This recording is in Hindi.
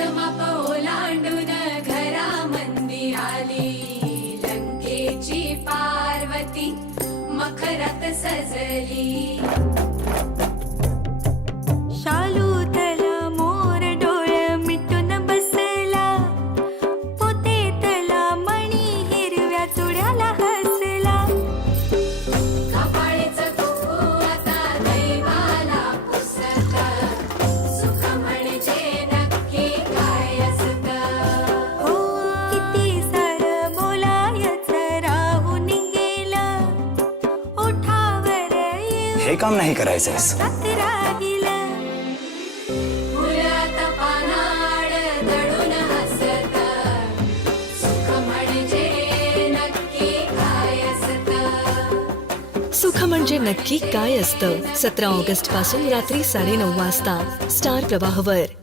अष्टमाप ओलांडून घरा मंदी आली. लंकेची पार्वती मखरात सजली. म्हणजे काम नाही असतं? सुख म्हणजे नक्की काय असतं? सतरा ऑगस्ट पासून रात्री साडेनऊ वाजता स्टार प्रवाहवर.